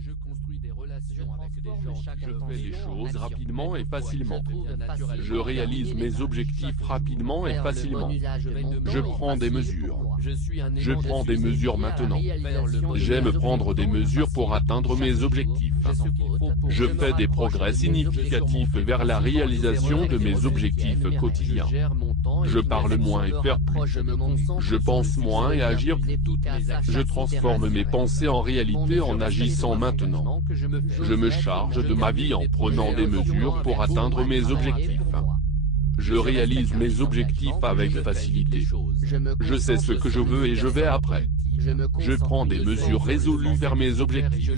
Je construis des relations avec des gens. Je fais les choses rapidement et facilement. Je Je réalise mes objectifs rapidement et facilement. Je prends des mesures. Je prends des mesures maintenant. J'aime prendre des mesures pour atteindre mes objectifs. Je fais des progrès significatifs vers la réalisation de mes objectifs quotidiens. Je parle moins et faire plus. Je pense moins et agir plus. Je transforme mes pensées en réalité en agissant maintenant. Je me charge de ma vie en prenant des mesures pour atteindre mes objectifs. Je réalise mes objectifs avec facilité. Je sais ce que je veux et je vais après. Je prends des mesures résolues vers mes objectifs.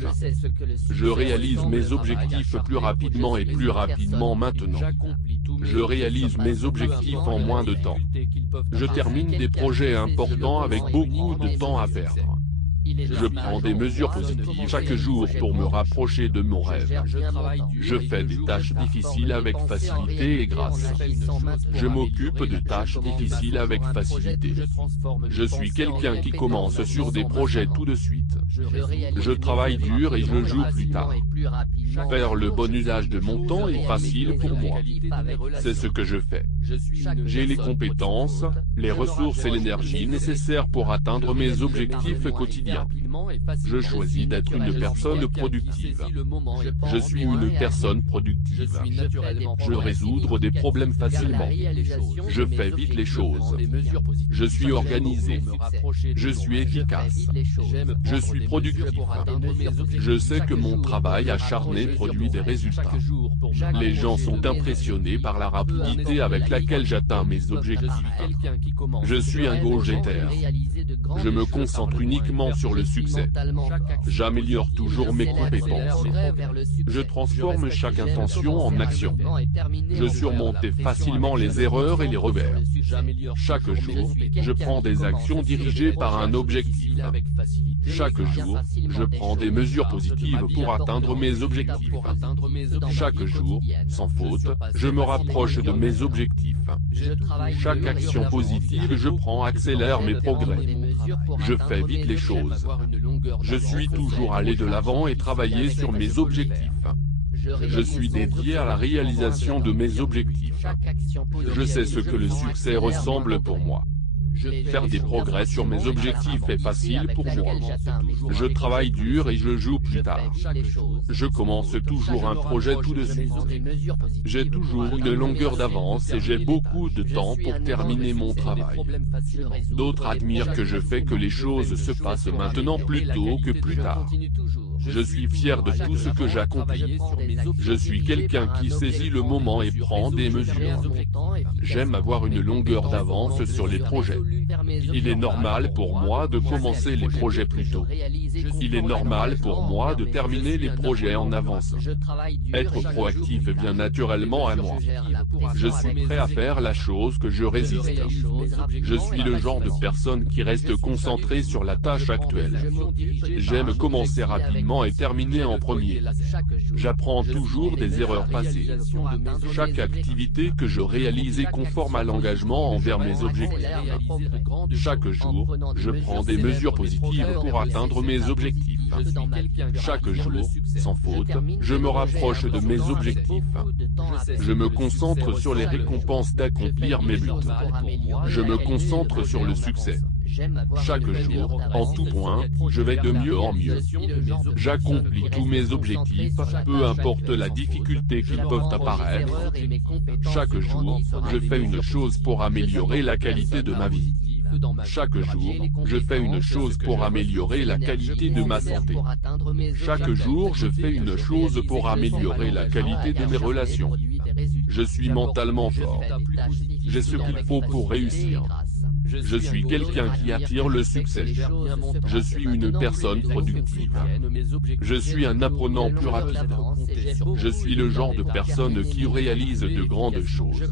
Je réalise mes objectifs plus rapidement et plus rapidement maintenant. Je réalise mes objectifs en moins de temps. Je termine des projets importants avec beaucoup de temps à perdre. Je prends des mesures positives chaque jour pour me rapprocher de mon rêve. Je fais des tâches difficiles avec facilité et grâce. Je m'occupe de tâches difficiles avec facilité. Je suis quelqu'un qui commence sur des projets tout de suite. Je travaille dur et je joue plus tard. Faire le bon usage de mon temps est facile pour moi. C'est ce que je fais. J'ai les compétences, les ressources et l'énergie nécessaires pour atteindre mes objectifs quotidiens. Je choisis d'être une personne productive. Je suis une personne productive. Je résoudre des problèmes facilement. Je fais vite les choses. Je suis organisé. Je suis efficace. Je suis productif. Je sais que mon travail acharné produit des résultats. Les gens sont impressionnés par la rapidité avec laquelle j'atteins mes objectifs. Je suis un go-getter. Je me concentre uniquement sur le succès. J'améliore toujours mes compétences. Je transforme chaque intention en action. Je surmonte facilement les erreurs et les revers. Chaque jour, je prends des actions dirigées par un objectif. Chaque jour, je prends des mesures positives pour atteindre mes objectifs. Chaque jour, sans faute, je me rapproche de mes objectifs. Chaque action positive je prends accélère mes progrès. Je fais vite les choses. Je suis toujours allé de l'avant et travailler sur mes objectifs. Je suis dédié à la réalisation de mes objectifs. Je sais ce que le succès ressemble pour moi. Faire des progrès sur mes objectifs est facile pour moi. Je travaille dur et je joue plus tard. Je commence toujours un projet tout de suite. J'ai toujours une longueur d'avance et j'ai beaucoup de temps pour terminer mon travail. D'autres admirent que je fais que les choses se passent maintenant plutôt que plus tard. Je suis fier de tout ce que j'accomplis. Je suis quelqu'un qui saisit le moment et prend des mesures. J'aime avoir une longueur d'avance sur les projets. Il est normal pour moi de commencer les projets plus tôt. Il est normal pour moi de terminer les projets en avance. Être proactif vient naturellement à moi. Je suis prêt à faire la chose que je résiste. Je suis le genre de personne qui reste concentrée sur la tâche actuelle. J'aime commencer rapidement et terminer en premier. J'apprends toujours des erreurs passées. Chaque activité que je réalise est conforme à l'engagement envers mes objectifs. Chaque jour, je prends des mesures positives pour atteindre mes objectifs. Chaque jour, sans faute, je me rapproche de mes objectifs. Je me concentre sur les récompenses d'accomplir mes buts. Je me concentre sur le succès. Chaque jour, en tout point, je vais de mieux en mieux. J'accomplis tous mes objectifs, peu importe la difficulté qu'ils peuvent apparaître. Chaque jour, je fais une chose pour améliorer la qualité de ma vie. Chaque jour, je fais une chose pour améliorer la qualité de ma santé. Chaque jour, je fais une chose pour améliorer la qualité de mes relations. Je suis mentalement fort. J'ai ce qu'il faut pour réussir. Je suis quelqu'un qui attire le succès. Je suis une personne productive. Je suis un apprenant plus rapide. Je suis le genre de personne qui réalise de grandes choses.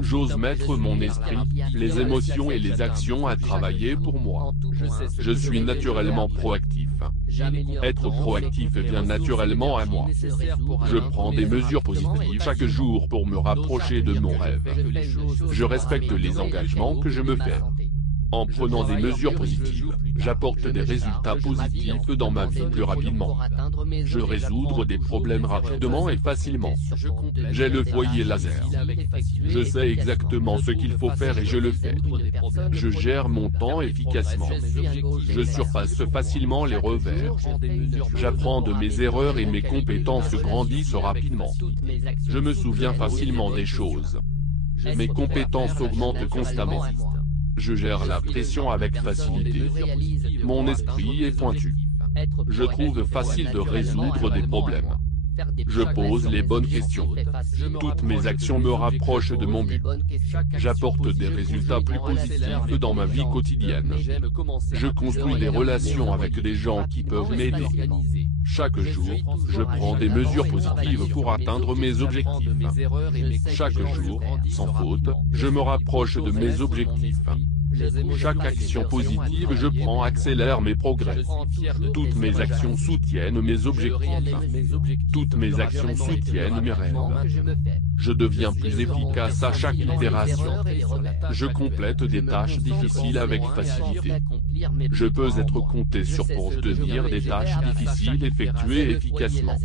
J'ose mettre mon esprit, les émotions et les actions à travailler pour moi. Je suis naturellement proactif. Être proactif vient naturellement à moi. Je prends des mesures positives chaque jour pour me rapprocher de mon rêve. Je respecte les engagements que je me fais. En prenant des mesures positives, j'apporte des résultats positifs dans ma vie plus rapidement. Je résous des problèmes rapidement et facilement. J'ai le foyer laser. Je sais exactement ce qu'il faut faire et je le fais. Je gère mon temps efficacement. Je surpasse facilement les revers. J'apprends de mes erreurs et mes compétences grandissent rapidement. Je me souviens facilement des choses. Mes compétences augmentent constamment. Je gère la pression avec facilité. Mon esprit est pointu. Je trouve facile de résoudre des problèmes. Je pose les bonnes questions. Toutes mes actions me rapprochent de mon but. J'apporte des résultats plus positifs dans ma vie quotidienne. Je construis des relations avec des gens qui peuvent m'aider. Chaque jour, je prends des mesures positives pour atteindre mes objectifs. Chaque jour, sans faute, je me rapproche de mes objectifs. Chaque action positive je prends accélère mes progrès. Toutes mes actions soutiennent mes objectifs. Toutes mes actions soutiennent mes rêves. Je deviens plus efficace à chaque itération. Je complète des tâches difficiles avec facilité. Je peux être compté sur pour tenir des tâches difficiles effectuées efficacement.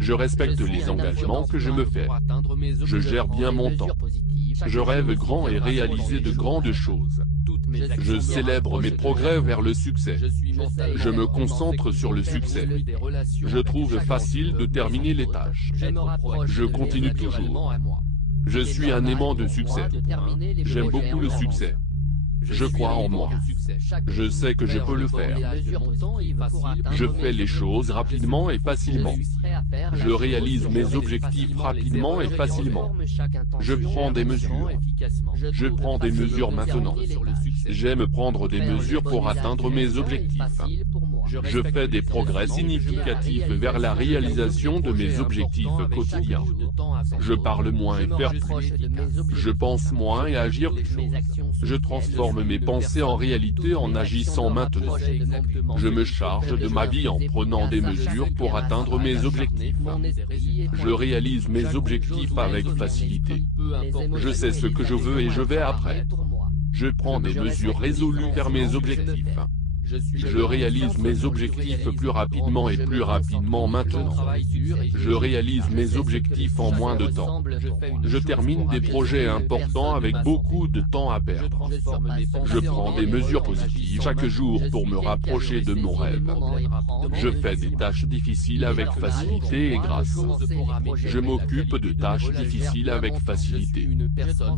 Je respecte les engagements que je me fais. Je gère bien mon temps. Je rêve grand et réaliser de grandes choses. Je célèbre mes progrès vers le succès. Je me concentre sur le succès. Je trouve facile de terminer les tâches. Je continue toujours. Je suis un aimant de succès. J'aime beaucoup le succès. Je crois en moi. Je sais que je peux le faire. Je fais les choses rapidement et facilement. Je réalise mes objectifs rapidement et facilement. Je prends des mesures. Je prends des mesures maintenant. J'aime prendre des mesures pour atteindre mes objectifs. Je fais des progrès significatifs vers la réalisation de mes objectifs quotidiens. Je parle moins et faire plus. Je pense moins et agir plus. Je transforme mes pensées en réalité en agissant maintenant. Je me charge de ma vie en prenant des mesures pour atteindre mes objectifs. Je réalise mes objectifs avec facilité. Je sais ce que je veux et je vais après. Je prends des mesures résolues vers mes objectifs. Je réalise mes objectifs plus rapidement et plus rapidement maintenant. Je réalise mes objectifs en moins de temps. Je termine des projets importants avec beaucoup de temps à perdre. Je prends des mesures positives chaque jour pour me rapprocher de mon rêve. Je fais des tâches difficiles avec facilité et grâce. Je m'occupe de tâches difficiles avec facilité.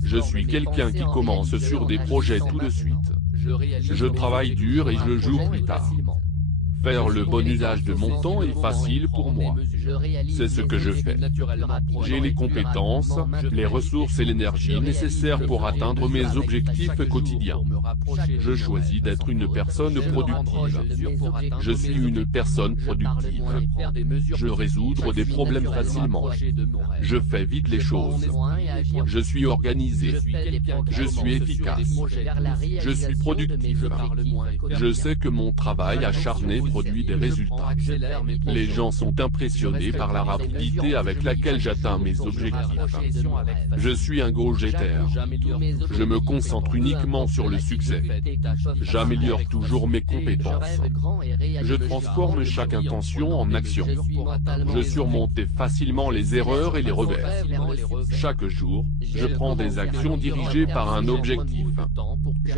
Je suis quelqu'un qui commence sur des projets tout de suite. Je travaille dur et je joue plus tard. Faire le bon usage de mon temps est facile pour moi. C'est ce que je fais. J'ai les compétences, les ressources et l'énergie nécessaires pour atteindre mes objectifs quotidiens. Je choisis d'être une personne productive. Je suis une personne productive. Je résous des problèmes facilement. Je fais vite les choses. Je suis organisé. Je suis efficace. Je suis productif. Je sais que mon travail acharné produit des résultats. Les gens sont impressionnés par la rapidité avec laquelle j'atteins mes objectifs. Je suis un go-getter. Je me concentre uniquement sur le succès. J'améliore toujours mes compétences. Je transforme chaque intention en action. Je surmonte facilement les erreurs et les revers. Chaque jour, je prends des actions dirigées par un objectif.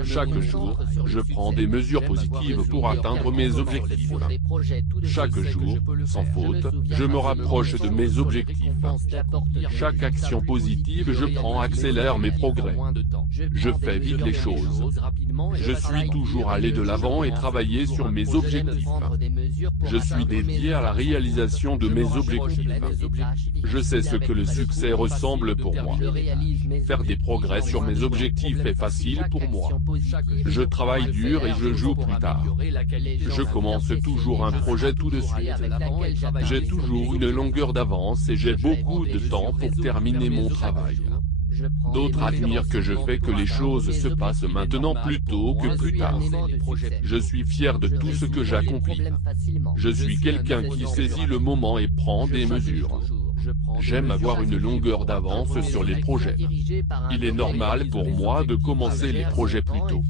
Chaque jour, je prends des mesures positives pour atteindre mes objectifs. Chaque jour, sans faute, je me rapproche de mes objectifs. Chaque action positive je prends accélère mes progrès. Je fais vite les choses. Je suis toujours allé de l'avant et travailler sur mes objectifs. Je suis dédié à la réalisation de mes objectifs. Je sais ce que le succès ressemble pour moi. Faire des progrès sur mes objectifs est facile pour moi. Je travaille dur et je joue plus tard. Je commence toujours un projet tout de suite. J'ai toujours une longueur d'avance et j'ai beaucoup de temps pour terminer mon travail. D'autres admirent que je fais que les choses se passent maintenant plutôt que plus tard. Je suis fier de tout ce que j'accomplis. Je suis quelqu'un qui saisit le moment et prend des mesures. J'aime avoir une longueur d'avance sur les projets. Il est normal pour moi de commencer les projets plus tôt.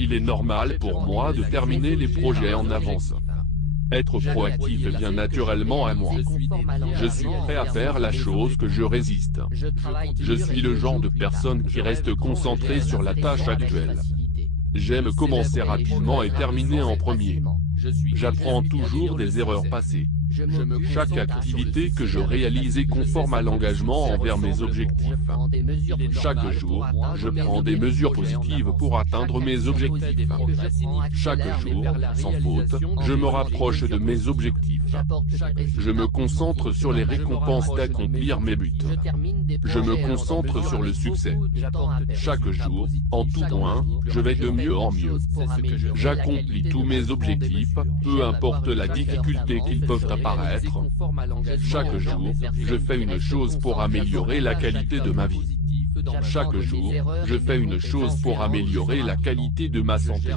Il est normal pour moi de terminer les projets en avance. Être proactif vient naturellement à moi. Je suis prêt à faire la chose que je résiste. Je suis le genre de personne qui reste concentrée sur la tâche actuelle. J'aime commencer rapidement et terminer en premier. J'apprends toujours des erreurs passées. Chaque activité que je réalise est conforme à l'engagement envers mes objectifs. Chaque jour, je prends des mesures positives pour atteindre mes objectifs. Chaque jour, sans faute, je me rapproche de mes objectifs. Je me concentre sur les récompenses d'accomplir mes buts. Je me concentre sur le succès. Chaque jour, en tout point, je vais de mieux en mieux. J'accomplis tous mes objectifs, peu importe la difficulté qu'ils peuvent apparaître. Chaque jour, je fais une chose pour améliorer la qualité de ma vie. Chaque jour, je fais une chose pour améliorer la qualité de ma santé.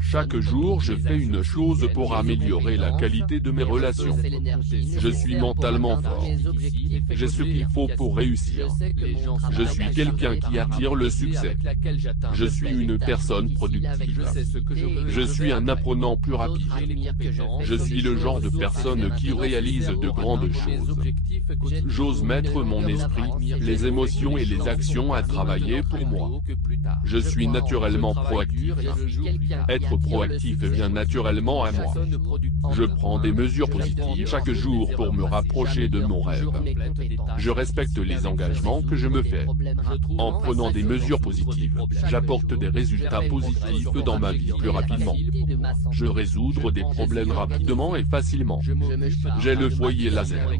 Chaque jour, je fais une chose pour améliorer la qualité de mes relations. Je suis mentalement fort. J'ai ce qu'il faut pour réussir. Je suis quelqu'un qui attire le succès. Je suis une personne productive. Je suis un apprenant plus rapide. Je suis le genre de personne qui réalise de grandes choses. J'ose mettre mon esprit, les émotions et les actions à travailler pour moi. Je suis naturellement proactif. Être proactif vient naturellement à moi. Je prends des mesures positives chaque jour pour me rapprocher de mon rêve. Je respecte les engagements que je me fais. En prenant des mesures positives, j'apporte des résultats positifs dans ma vie plus rapidement. Je résoudre des problèmes rapidement et facilement. J'ai le foyer laser.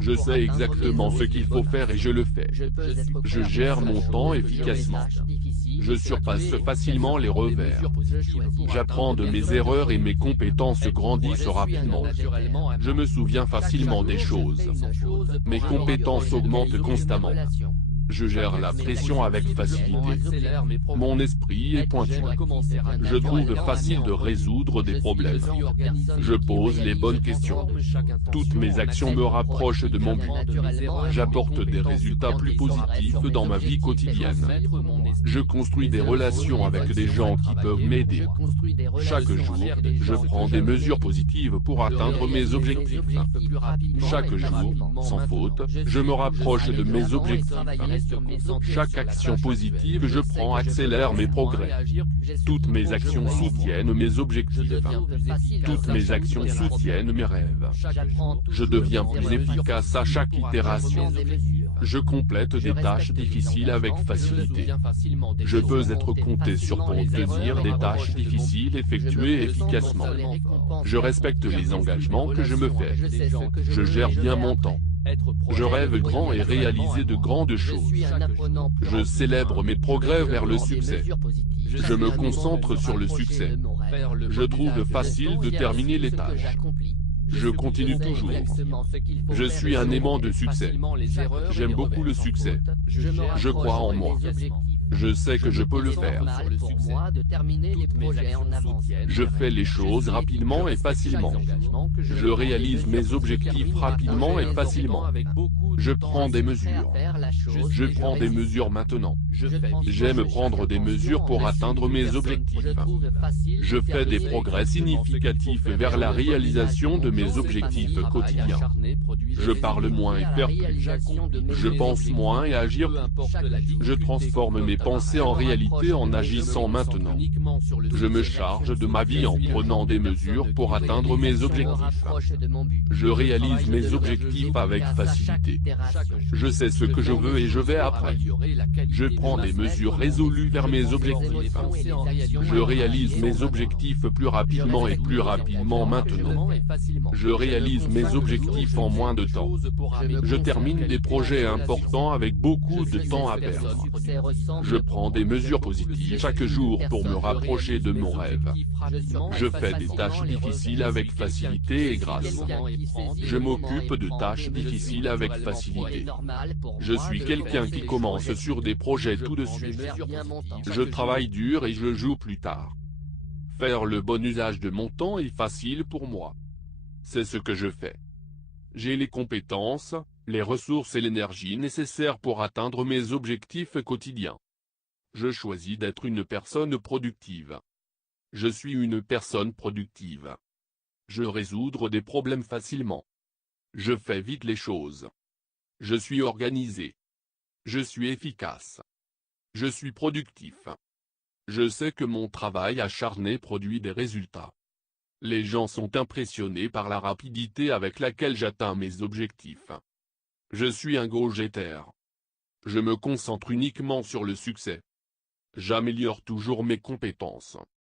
Je sais exactement ce qu'il faut faire et je le fais. Je gère mon temps efficacement. Je surpasse facilement les revers. J'apprends de mes erreurs et mes compétences grandissent rapidement. Je me souviens facilement des choses. Mes compétences augmentent constamment. Je gère la pression avec facilité. Mon esprit est pointu. Je trouve facile de résoudre des problèmes. Je pose les bonnes questions. Toutes mes actions me rapprochent de mon but. J'apporte des résultats plus positifs dans ma vie quotidienne. Je construis des relations avec des gens qui peuvent m'aider. Chaque jour, je prends des mesures positives pour atteindre mes objectifs. Chaque jour, sans faute, je me rapproche de mes objectifs. Chaque action positive je prends accélère mes progrès. Toutes mes actions soutiennent mes objectifs. Toutes mes actions soutiennent mes rêves. Je deviens plus efficace à chaque itération. Je complète des tâches difficiles avec facilité. Je peux être compté sur pour obtenir des tâches difficiles effectuées efficacement. Je respecte les engagements que je me fais. Je gère bien mon temps. Je rêve grand et réaliser de grandes choses. Je célèbre mes progrès vers le succès. Je me concentre sur le succès. Je trouve facile de terminer les tâches. Je continue toujours. Je suis un aimant de succès. J'aime beaucoup le succès. Je crois en moi. Je sais que je peux le faire. Je fais les choses rapidement et facilement. Je réalise mes objectifs rapidement et facilement. Je prends des mesures. Je prends des mesures maintenant. J'aime prendre des mesures pour atteindre mes objectifs. Je fais des progrès significatifs vers la réalisation de mes objectifs quotidiens. Je parle moins et faire plus. Je pense moins et agir plus. Je transforme mes pensées en réalité en agissant maintenant. Je me charge de ma vie en prenant des mesures pour atteindre mes objectifs. Je réalise mes objectifs avec facilité. Je sais ce que je veux et je vais après. Je prends des mesures résolues vers mes objectifs. Je réalise mes objectifs plus rapidement et plus rapidement maintenant. Je réalise mes objectifs en moins de temps. Je termine des projets importants avec beaucoup de temps à perdre. Je prends des mesures positives chaque jour pour me rapprocher de mon rêve. Je fais des tâches difficiles avec facilité et grâce. Je m'occupe de tâches difficiles avec facilité. Je suis quelqu'un qui commence sur des projets tout de suite. Je travaille dur et je joue plus tard. Faire le bon usage de mon temps est facile pour moi. C'est ce que je fais. J'ai les compétences, les ressources et l'énergie nécessaires pour atteindre mes objectifs quotidiens. Je choisis d'être une personne productive. Je suis une personne productive. Je résoudre des problèmes facilement. Je fais vite les choses. Je suis organisé. Je suis efficace. Je suis productif. Je sais que mon travail acharné produit des résultats. Les gens sont impressionnés par la rapidité avec laquelle j'atteins mes objectifs. Je suis un go-getter. Je me concentre uniquement sur le succès. J'améliore toujours mes compétences.